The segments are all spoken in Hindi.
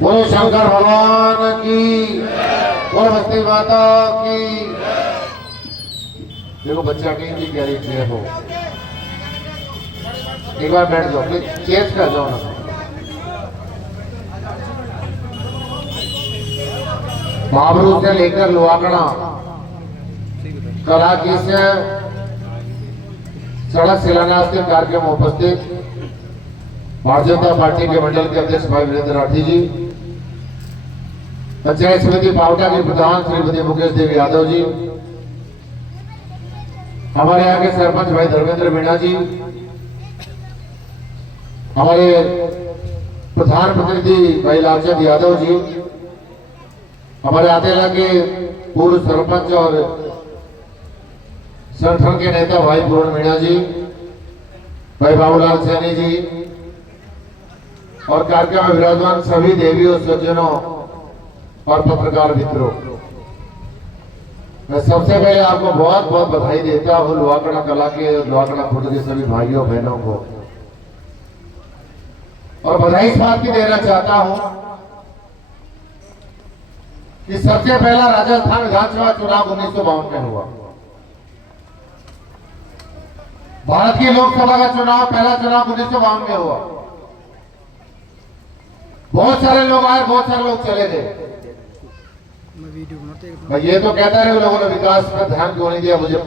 बोलो शंकर भगवान की, बोलो बस्ती माता की। देखो बच्चा कहीं की गैरेज चेयर हो, एक बार बैठ जाओ प्लीज, चेयर कर जाओ ना। महाबरू से लेकर लोहागड़ा कला की से सड़क शिलान्यास के कार्यक्रम में उपस्थित भारतीय जनता पार्टी के मंडल के अध्यक्ष भाई वीरेंद्र राठी जी, पंचायत समिति पावटा के प्रधान श्रीमती मुकेश देवी यादव जी, हमारे यहाँ के सरपंच भाई धर्मेंद्र मीणा जी, हमारे प्रधान प्रतिनिधि भाई लालचंद यादव जी, हमारे आतेला के पूर्व सरपंच और संगठन के नेता भाई पूर्ण मीणा जी, भाई बाबूलाल सैनी जी और कार्यक्रम में विराजमान सभी देवियों सज्जनों और पत्रकार मित्रों, मैं सबसे पहले आपको बहुत बहुत बधाई देता हूँ लोहागड़ा कला के, लोहागड़ा खुर्द के सभी भाइयों बहनों को, और बधाई इस बात की देना चाहता हूं कि सबसे पहला राजस्थान विधानसभा चुनाव 1952 में हुआ। भारत की लोकसभा का चुनाव, पहला चुनाव 1952 में हुआ। बहुत सारे लोग आए, बहुत सारे लोग चले गए। मैं ये तो कहता रहे लोगों ने विकास पर ध्यान क्यों नहीं दिया मुझे,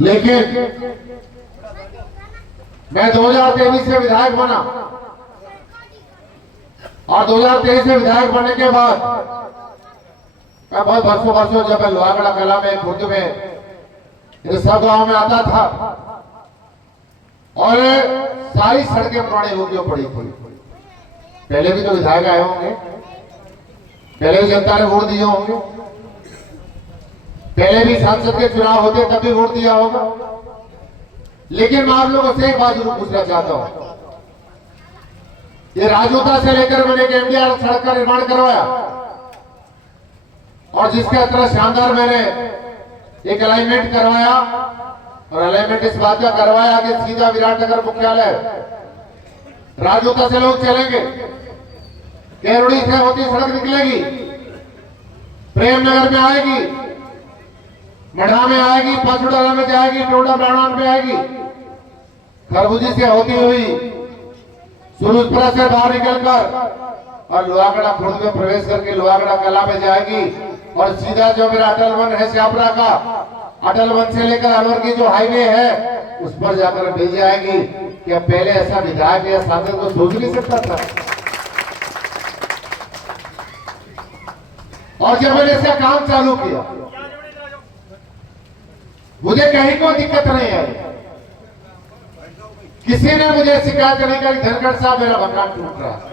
लेकिन मैं 2023 से विधायक बना और 2023 में विधायक बनने के बाद मैं बहुत वर्षों जब मैं लोहागड़ा कला में, खुर्द में, सब गांव में आता था और सारी सड़कें पुरानी होगी पड़ी थी। पहले भी तो विधायक आए होंगे, पहले भी जनता ने वोट दिए होंगे, पहले भी सांसद के चुनाव होते तब भी वोट दिया होगा। लेकिन मैं आप लोगों से एक बात जरूर पूछना चाहता हूं, ये राजूता से लेकर मैंने एक एमडीआर सड़क का निर्माण करवाया और जिसका इतना शानदार मैंने एक अलाइनमेंट करवाया, और अलाइनमेंट इस बात का करवाया कि सीधा विराटनगर मुख्यालय राजूता से लोग चलेंगे, केरड़ी से होती सड़क निकलेगी, प्रेमनगर में आएगी, मढ़ा में आएगी, पचुडाला में जाएगी, टोडा ब्राह्मण में आएगी, खरबूजी से होती हुई सुरुजपुरा से बाहर निकलकर और लोहागड़ा खुर्द में प्रवेश करके लोहागड़ा कला में जाएगी और सीधा जो मेरा अटल वन है श्यामपुरा का, अटल वन से लेकर अलवर की जो हाईवे है उस पर जाकर मिल जाएगी। क्या पहले ऐसा विधायक या सांसद को सोच नहीं सकता था? और जब मैंने इसका काम चालू किया मुझे कहीं कोई दिक्कत नहीं आई, किसी ने मुझे शिकायत नहीं करी धनखड़ साहब मेरा मकान टूट रहा है।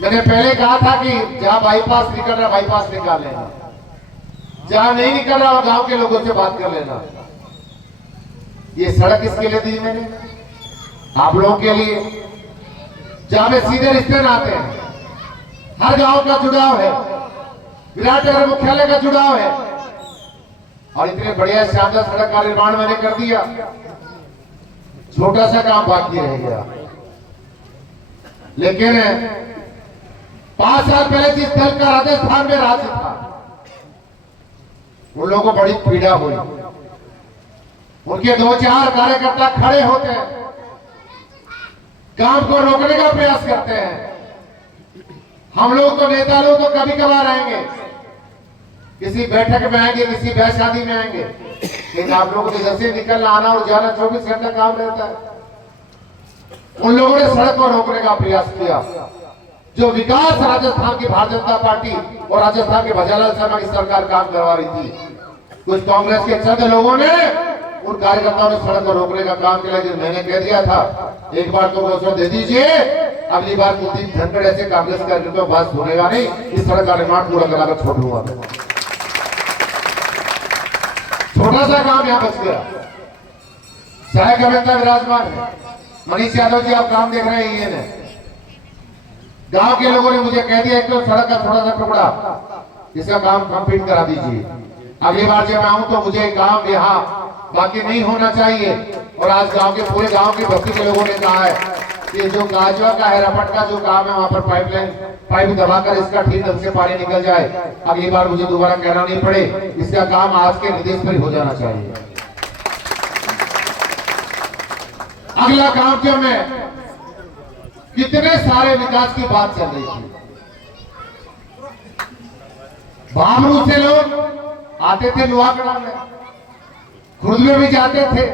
मैंने पहले कहा था कि जहां बाईपास निकल रहा बाईपास निकाल लेना, जहां नहीं निकल रहा वो गांव के लोगों से बात कर लेना। ये सड़क इसके लिए दी मैंने आप लोगों के लिए, जहां में सीधे रिश्ते नाते हैं, हर गांव का जुड़ाव है, विराटनगर मुख्यालय का जुड़ाव है, और इतने बढ़िया शानदार सड़क का निर्माण मैंने कर दिया। छोटा सा काम बाकी रह गया, लेकिन 5 साल पहले जिस दल का राजस्थान में राज था उन लोगों को बड़ी पीड़ा हुई। उनके 2-4 कार्यकर्ता खड़े होते हैं, काम को रोकने का प्रयास करते हैं। हम लोग तो नेता लोग तो कभी कभार आएंगे, किसी बैठक में आएंगे, किसी ब्याह शादी में आएंगे, लेकिन आप लोगों को इधर से निकलना, आना और जाना 24 घंटा काम रहता है। उन लोगों ने सड़क को रोकने का प्रयास किया। जो विकास राजस्थान की भारतीय जनता पार्टी और राजस्थान के भजनलाल शर्मा की सरकार काम करवा रही थी, कुछ कांग्रेस के चंद लोगों ने उन कार्यकर्ताओं ने सड़क को रोकने का काम किया। लेकिन मैंने कह दिया था एक बार तो घोषणा दे दीजिए, अगली बार कुलदीप धनखड़ ऐसे कांग्रेस कार्यकर्ताओं को बात सुनेगा नहीं, इस सड़क का निर्माण पूरा कराकर छोड़ दूंगा। छोटा सा काम यहाँ बच गया। सहायक अभियंता विराजमान है मनीष यादव जी, आप काम देख रहे हैं। ये ने गांव के लोगों ने मुझे कह दिया कि सड़क का थोड़ा सा टुकड़ा इसका काम कंप्लीट करा दीजिए। अगली बार जब मैं आऊं तो मुझे काम यहाँ बाकी नहीं होना चाहिए। और आज गांव के पूरे गांव की बस्ती के लोगों ने कहा है कि जो गाजवा का है, रपट का जो काम है, वहां पर पाइप दबाकर इसका ठीक ढंग से पानी निकल जाए। अगली बार मुझे दोबारा कहना नहीं पड़े, इसका काम आज के निर्देश पर हो जाना चाहिए। अगला काम जो में कितने सारे विकास की बात चल रही थी। भामरू से लोग आते थे लोहागढ़ में, खुर्द में भी जाते थे,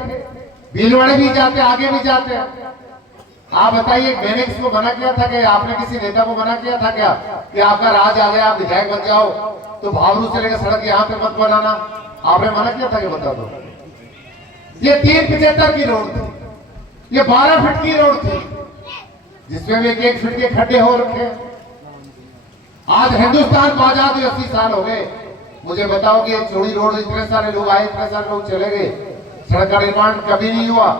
भीलवाड़े भी जाते, आगे भी जाते। आप बताइए, मैंने किसको मना किया था कि आपने किसी नेता को मना किया था क्या कि आपका राज आ गया, आप विधायक बन जाओ तो भावरू से लेकर सड़क यहां पे मत बनाना? आपने मना किया था कि बता दो। ये 375 की रोड थी, ये 12 फीट की रोड थी, जिसमें भी 1 फीट के खड्डे हो रखे। आज हिंदुस्तान को आजाद 80 साल हो गए। मुझे बताओ कि चौड़ी रोड इतने सारे लोग आए, इतने सारे लोग चले गए, सड़क का निर्माण कभी नहीं हुआ।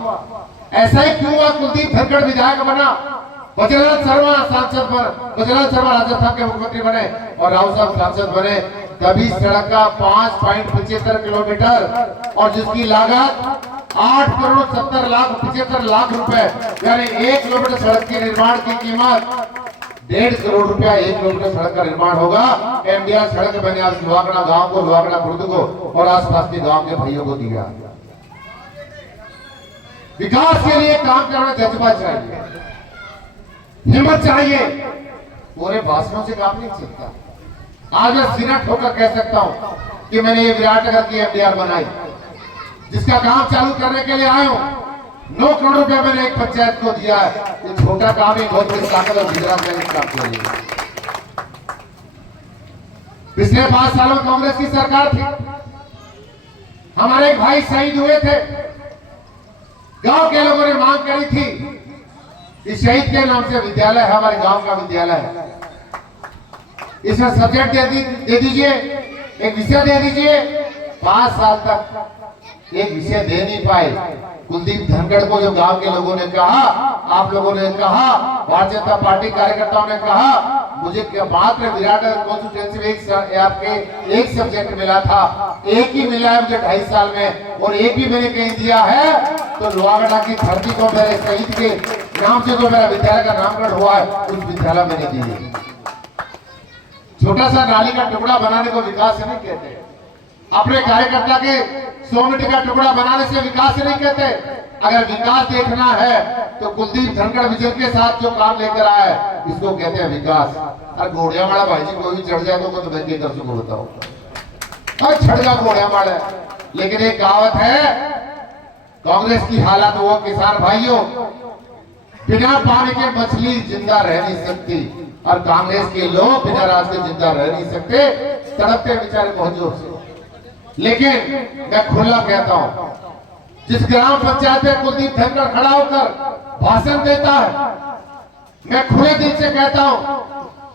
ऐसा ही क्यों हुआ? कुलदीप धनखड़ विधायक बना, बजरंग शर्मा सांसद बने, बजरंग शर्मा राजस्थान के मुख्यमंत्री बने और राव साहब सांसद बने। कभी सड़क का 5.75 किलोमीटर और जिसकी लागत 8 करोड़ 70 लाख 75 लाख रुपए, यानी 1 किलोमीटर सड़क के निर्माण की कीमत 1.5 करोड़ रुपया 1 किलोमीटर सड़क का निर्माण होगा। एमडीआर सड़क मैंने आज लोहागढ़ा गांव को, लोहागढ़ा खुर्द को और आसपास के गांव के भाइयों को दिया। विकास के लिए काम करना जज्बा चाहिए, हिम्मत चाहिए, पूरे भाषणों से काम नहीं चलता। आज मैं सीना ठोकर कह सकता हूं कि मैंने ये विराटनगर की एमडीआर बनाई, जिसका काम चालू करने के लिए आया हूं। 9 करोड़ रुपया मैंने एक पंचायत को दिया है। ये छोटा काम ही बहुत बड़ी ताकत और गुजरात में इस काम के लिए। पिछले 5 सालों में कांग्रेस की सरकार थी, हमारे एक भाई शहीद हुए थे। गांव के लोगों ने मांग करी थी कि शहीद के नाम से विद्यालय है, हमारे गांव का विद्यालय है, इसमें सब्जेक्ट दे दीजिए, एक विषय दे दीजिए। 5 साल तक एक विषय दे नहीं पाए। कुलदीप धनखड़ को जो गांव के लोगों ने कहा, आप लोगों ने कहा, भारतीय जनता पार्टी कार्यकर्ताओं ने कहा, मुझे मात्र विराटनगर कॉन्स्टिट्यूएंसी में आपके एक सब्जेक्ट मिला था, एक ही मिला है मुझे 2.5 साल में, और एक भी मैंने कहीं दिया है तो लोहागढ़ की धरती को मेरे शहीद के नाम से जो मेरा विद्यालय का नामकरण हुआ है, उस विद्यालय मैंने दिए। छोटा सा नाली का टुकड़ा बनाने को विकास नहीं कहते। अपने कार्यकर्ता के 100 मीटर का टुकड़ा बनाने से विकास नहीं कहते। अगर विकास देखना है तो कुलदीप धनखड़ विजन के साथ जो काम लेकर आया है, इसको कहते हैं विकास। और घोड़िया माड़ा भाई जी कोई भी चढ़ जाए तो मैं क्या कर सकूं बताओ, छड़गा घोड़िया माड़ा। लेकिन एक कहावत है, कांग्रेस की हालत वो किसान भाइयों, बिना पानी के मछली जिंदा रह नहीं सकती, और कांग्रेस के लोग बिना रात के जिंदा रह नहीं सकते, तड़पते बेचारे बहुत जोर से। लेकिन मैं खुला कहता हूं, जिस ग्राम पंचायत में कुलदीप धनखड़ खड़ा होकर भाषण देता है, मैं खुले दिल से कहता हूं,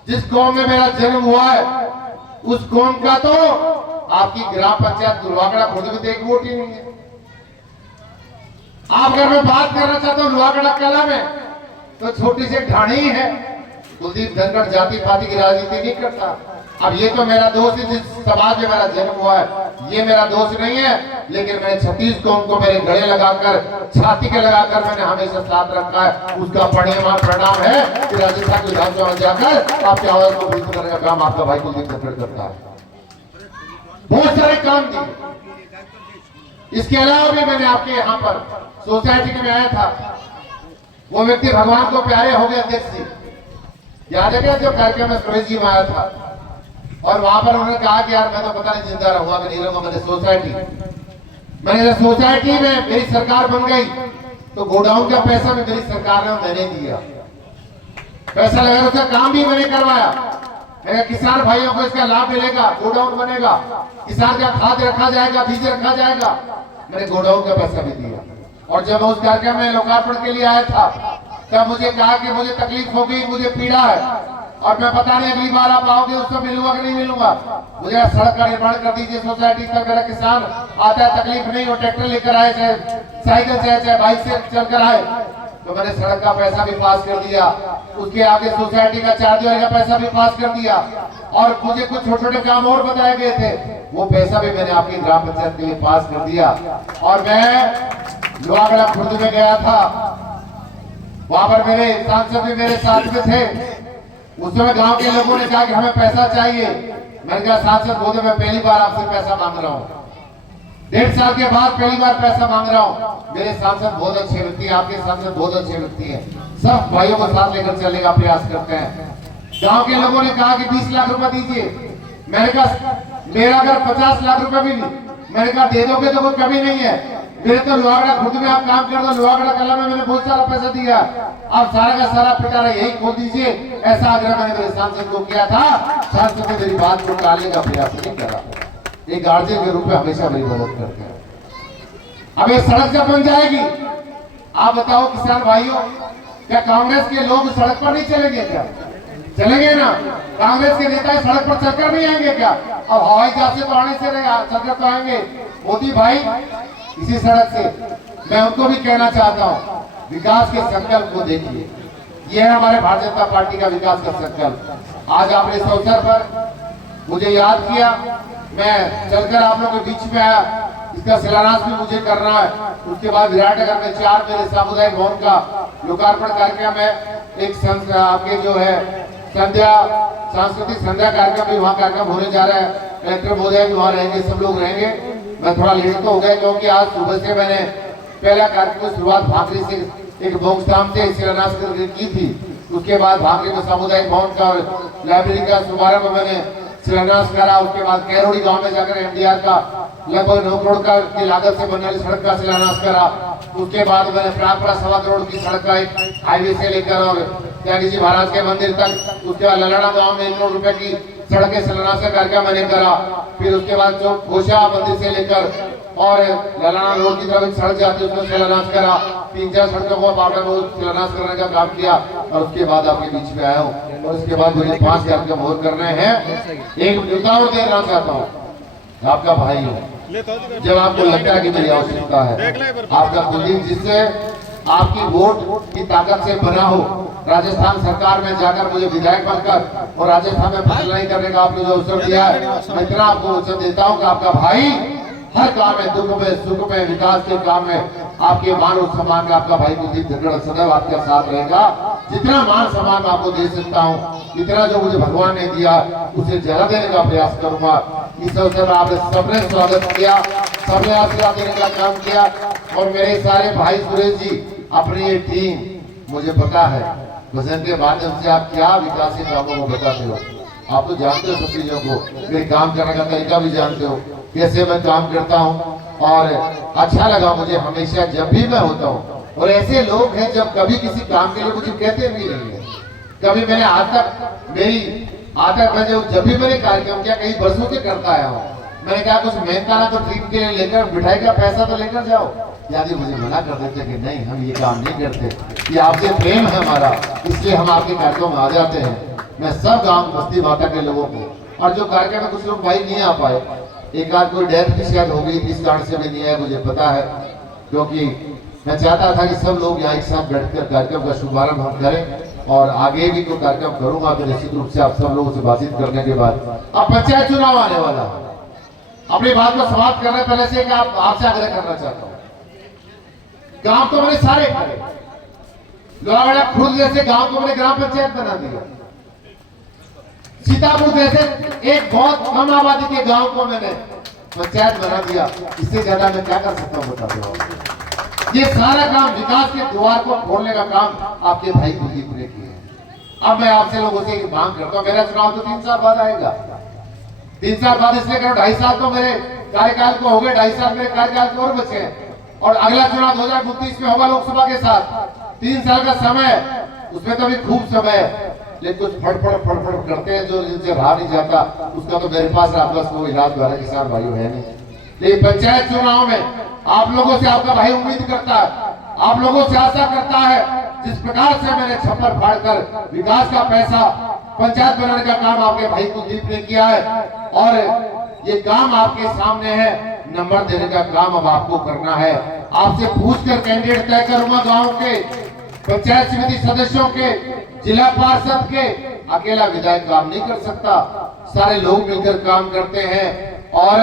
जिस गांव में मेरा जन्म हुआ है उस गांव का तो आपकी ग्राम पंचायत लोहागढ़ खुर्द में एक वोट ही नहीं है। आप अगर मैं बात करना चाहता हूं लोहागढ़ कला में, तो छोटी सी ढाणी है। कुलदीप धनखड़ जाति पाति की राजनीति नहीं करता। अब ये तो मेरा दोस्त है, जिस समाज में मेरा जन्म हुआ है, ये मेरा दोस्त नहीं है, लेकिन मैंने 36 कौम को मेरे गले लगाकर, छाती के लगाकर मैंने हमेशा साथ रखा है। उसका परिणाम है कि राजस्थान की विधानसभा में जाकर आपकी आवाज को बुलंद करने का काम आपका भाई कुलदीप धनखड़ करता है। बहुत सारे काम दिए। इसके अलावा भी मैंने आपके यहाँ पर सोसाइटी में आया था, वो व्यक्ति भगवान को प्यारे हो गए अध्यक्ष जी, याद है क्या? जो कार्यक्रम में सुरेश जी में आया था और वहां पर उन्होंने कहा कि यार मैं तो पता नहीं जिंदा रहूंगा कि नहीं रहूंगा। मैंने सोसाइटी में मेरी सरकार बन गई तो गोडाउन का पैसा भी मेरी सरकार ने मैंने दिया, पैसा लगा उसका काम भी मैंने करवाया। मैंने किसान भाइयों को इसका लाभ मिलेगा, गोडाउन बनेगा, किसान का खाद रखा जाएगा, बीज रखा जाएगा, मैंने गोडाउन का पैसा भी दिया। और जब उस कार्यक्रम में लोकार्पण के लिए आया था तब मुझे कहा कि मुझे तकलीफ हो गई, मुझे पीड़ा है और मैं पता नहीं अगली बार आप आओगे उसको मिलूंगा कि नहीं मिलूंगा। मुझे सड़क का निर्माण कर दीजिए सोसाइटी तक। मेरा किसान आता है, तकलीफ नहीं हो, ट्रैक्टर लेकर आए, चाहे साइकिल से चाहे बाइक से चलकर आए, तो मैंने सड़क का पैसा भी पास कर दिया। उसके आगे सोसाइटी का चार्जर का पैसा भी पास कर दिया और मुझे कुछ छोटे छोटे काम और बताए गए थे, वो पैसा भी मैंने आपकी ग्राम पंचायत के लिए पास कर दिया। और मैं लोहागढ़ खुर्द में गया था, वहां पर मेरे सांसद भी मेरे साथ में थे। उस समय गांव के लोगों ने कहा कि हमें पैसा चाहिए। मैंने कहा सांसद महोदय मैं पहली बार आपसे पैसा मांग रहा हूँ, 1.5 साल के बाद पहली बार पैसा मांग रहा हूँ। मेरे सांसद बहुत अच्छे व्यक्ति हैं, आपके सांसद बहुत अच्छे व्यक्ति हैं, सब भाइयों को साथ लेकर चलने का प्रयास करते हैं। गांव के लोगों ने कहा कि 20 लाख रुपए दीजिए। मैंने कहा मेरा अगर 50 लाख रुपए भी, मैंने कहा दे दोगे तो कोई कमी नहीं है, मेरे तो लोहागड़ा खुद में आप काम कर दो, लोहागड़ा कला में मैंने बहुत सारा पैसा दिया, आप सारा का सारा पिटारा यही खोल दीजिए। ऐसा आग्रह मैंने मेरे सांसद को किया था। सांसद ने मेरी बात को टालने का प्रयास नहीं करा। एक गार्जियन के रूप में हमेशा मेरी मदद करते हैं। अब ये सड़क जब बन जाएगी, आप बताओ किसान भाइयों, क्या कांग्रेस के लोग सड़क पर नहीं चलेंगे? क्या चलेंगे ना? कांग्रेस के नेता सड़क पर चलकर नहीं आएंगे क्या? अब हवाई जहाज से तो आने से चलकर तो आएंगे। मोदी भाई इसी सड़क से मैं उनको भी कहना चाहता हूँ, विकास के संकल्प को देखिए। ये है हमारे भारतीय जनता पार्टी का विकास का संकल्प। आज आपने इस अवसर पर मुझे याद किया, मैं चलकर आप लोगों के बीच में आया। इसका शिलान्यास भी मुझे करना है। उसके बाद विराटनगर में 4 मेरे सामुदायिक भवन का लोकार्पण कार्यक्रम है। एक आपके जो है संध्या, सांस्कृतिक संध्या कार्यक्रम भी वहाँ कार्यक्रम होने जा रहा है। कलेक्टर महोदय भी वहाँ रहेंगे, सब लोग रहेंगे। मैं थोड़ा लेट तो हो गया क्योंकि आज सुबह से मैंने पहला कार्यक्रम की शुरुआत भाकरी से एक भोगस्ताम से शिलान्यास की थी। उसके बाद भाकरी में सामुदायिक भवन का और लाइब्रेरी का शुभारंभ मैंने शिलान्यास करा। उसके बाद कैरोड़ी गांव में जाकर MDR का लगभग 9 करोड़ का की लागत से बनने वाली सड़क का शिलान्यास करा। उसके बाद मैंने प्रागपुरा 1.25 करोड़ की सड़क का एक हाईवे से लेकर और त्यागी जी महाराज के मंदिर तक, उसके बाद ललाना गांव में 1 करोड़ रुपए की सड़क के शिलान्यास का कार्यक्रम मैंने करा। फिर उसके बाद जो घोषा मंदिर से लेकर और ललाना रोड की तरफ एक सड़क जाती है उसमें शिलान्यास करा। 3-4 सड़कों को बाउंडर रोड शिलान्यास करने का काम किया और उसके बाद आपके बीच में आया हूँ। और उसके बाद मुझे 5 कार्यक्रम और करने हैं। एक मुद्दा और देना चाहता हूँ, आपका भाई हूँ, जब आपको लगता है कि मेरी आवश्यकता है, आपका कुलदीप जिससे आपकी वोट की ताकत से बना हो, राजस्थान सरकार में जाकर मुझे विधायक बनकर और राजस्थान में फसल नहीं करने का आपने जो अवसर दिया है, मैं इतना आपको अवसर देता हूँ कि आपका भाई हर काम में, दुख में, सुख में, विकास के काम में, आपके मान और सम्मान में आपका भाई कुलदीप धनखड़ सदैव आपके साथ रहेगा। जितना मान सम्मान आपको दे सकता हूँ, इतना जो मुझे भगवान ने दिया उसे ज्यादा देने का प्रयास करूंगा। इस अवसर पर आपने सबने स्वागत किया, सबने आशीर्वाद देने का काम किया। और मेरे सारे भाई सुरेश जी, अपनी ये टीम, मुझे पता है भजन के माध्यम से आप क्या विकास के कामों को बताते हो। आप तो जानते हो सब चीजों को, मेरे काम करने का तरीका भी जानते हो, कैसे मैं काम करता हूँ। और अच्छा लगा मुझे हमेशा जब भी मैं होता हूँ। और ऐसे लोग हैं जब कभी किसी काम के लिए मुझे कहते भी नहीं है। कभी मैंने आज तक मैं जब भी मैंने कार्यक्रम किया कई वर्षों से करता आया हूँ। मैंने कहा कुछ मेहनताना तो ट्रिप के लिए लेकर मिठाई का पैसा तो लेकर जाओ, यानी मुझे मना कर देते कि नहीं हम ये काम नहीं करते, ये आपसे प्रेम है हमारा, इसलिए हम आपके कार्यक्रम में आ जाते हैं। मैं सब गांव बस्ती माता के लोगों को, और जो कार्यक्रम में कुछ लोग भाई नहीं आ पाए, एक आध कोई डेथ भी शायद हो गई, इस कारण से भी नहीं आया, मुझे पता है। क्योंकि मैं चाहता था कि सब लोग यहाँ एक साथ बैठकर कार्यक्रम का शुभारंभ हम करें। और आगे भी कोई कार्यक्रम करूंगा तो निश्चित रूप से आप सब लोगों से बातचीत करने के बाद। अब पंचायत चुनाव आने वाला, अपनी बात को समाप्त करने पहले से आपसे आग्रह करना चाहता हूँ। गांव तो मैंने सारे करे, लोहागड़ा खुद जैसे गांव को मैंने ग्राम पंचायत बना दिया, सीतापुर जैसे एक बहुत कम आबादी के गांव को मैंने पंचायत बना दिया। इससे ज्यादा मैं क्या कर सकता हूँ बता दो। ये सारा काम विकास के द्वार को खोलने का काम आपके भाई कुलदीप ने किया है। अब मैं आपसे लोगों से मांग करता हूँ, मेरा चुनाव तो 3 साल बाद आएगा। 3 साल बाद इसलिए करो, 2.5 साल तो मेरे कार्यकाल को हो गए, 2.5 साल मेरे कार्यकाल को और बचे हैं। और अगला चुनाव 2029 में होगा लोकसभा के साथ। 3 साल का समय, उसमें तो अभी खूब समय है, लेकिन कुछ फड़फड़ करते हैं जो जिनसे रहा नहीं जाता, उसका तो मेरे पास आपका कोई इलाज द्वारा किसान भाइयों है नहीं। लेकिन पंचायत चुनाव में आप लोगों से आपका भाई उम्मीद करता है, आप लोगों से आशा करता है, जिस प्रकार से मैंने छप्पर फाड़कर विकास का पैसा पंचायत बनाने का काम आपके भाई कुलदीप ने किया है, और ये काम आपके सामने है। नंबर देने का काम अब आपको करना है। आपसे पूछकर कैंडिडेट तय करूंगा। गांव के पंचायत समिति सदस्यों के, जिला पार्षद के, अकेला विधायक काम नहीं कर सकता, सारे लोग मिलकर काम करते हैं। और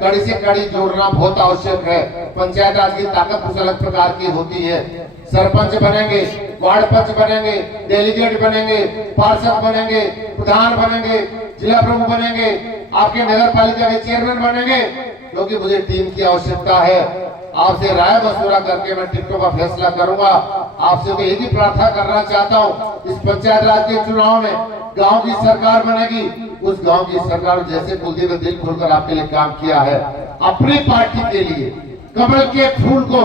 कड़ी से कड़ी जोड़ना बहुत आवश्यक है। पंचायत राज की ताकत कुछ अलग प्रकार की होती है। सरपंच बनेंगे, वार्ड पंच बनेंगे, डेलीगेट बनेंगे, पार्षद बनेंगे, प्रधान बनेंगे, जिला प्रमुख बनेंगे, आपके नगर पालिका के चेयरमैन बनेंगे, क्योंकि मुझे टीम की आवश्यकता है। आपसे राय मशवरा करके मैं टिकटों का फैसला करूंगा। आपसे तो यही प्रार्थना करना चाहता हूं, इस पंचायत राज के चुनाव में गांव की सरकार बनेगी, उस गांव की सरकार जैसे कुलदीप ने दिल खोलकर आपके लिए काम किया है, अपनी पार्टी के लिए कमल के फूल को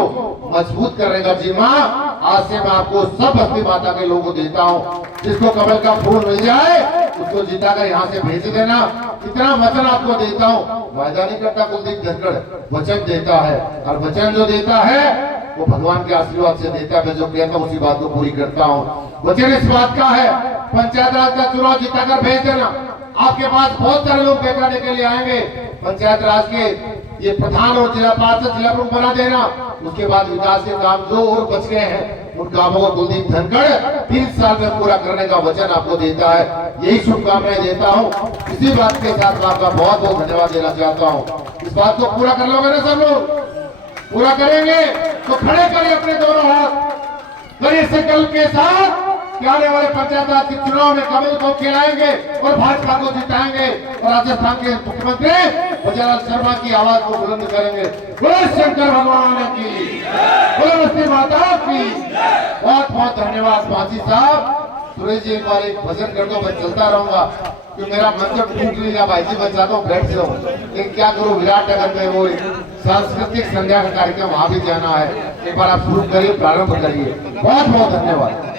मजबूत करने का जिम्मा आज से मैं आपको सब बस्ती माता के लोगों को देता हूँ। जिसको कमल का फूल मिल जाए उसको जिताकर यहाँ से भेज देना, इतना वचन आपको देता हूँ। वायदा नहीं करता कुलदीप धनखड़, वचन देता है, और वचन जो देता है वो भगवान के आशीर्वाद से देता है। मैं जो कहता हूँ उसी बात को पूरी करता हूँ। वचन इस बात का है, पंचायत राज का चुनाव जिताकर भेज देना। आपके पास बहुत सारे लोग बेचने के लिए आएंगे, पंचायत राज के ये प्रधान और जिला पार्षद जिला प्रमुख बना देना। उसके बाद विकास के काम जो और बच गए हैं उन कामों को कुलदीप धनखड़ 3 साल में पूरा करने का वचन आपको देता है। यही शुभकामनाएं देता हूँ। इसी बात के साथ आपका बहुत बहुत धन्यवाद देना चाहता हूँ। इस बात को पूरा कर लोगे ना सब लोग? पूरा करेंगे तो खड़े करिए अपने दोनों हाथ, करिए संकल्प के साथ कि आने वाले पंचायत राज के चुनाव में कमल को खिलाएंगे और भाजपा को जिताएंगे और राजस्थान के मुख्यमंत्री बजरंग शर्मा की आवाज को बुलंद करेंगे। बोलो शंकर भगवान की, बोलो बस्ती माता की। बहुत बहुत धन्यवाद मांझी साहब। सुरेश जी एक बार एक भजन कर दो, मैं चलता रहूंगा क्योंकि मेरा मन तो टूट लिया भाई जी, मैं चाहता हूँ बैठ जाऊँ, लेकिन क्या करूँ विराट नगर में वो सांस्कृतिक संध्या का कार्यक्रम वहां भी जाना है। एक बार आप शुरू करिए, प्रारंभ करिए। बहुत बहुत धन्यवाद।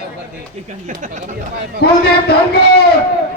कुलदीप धनखड़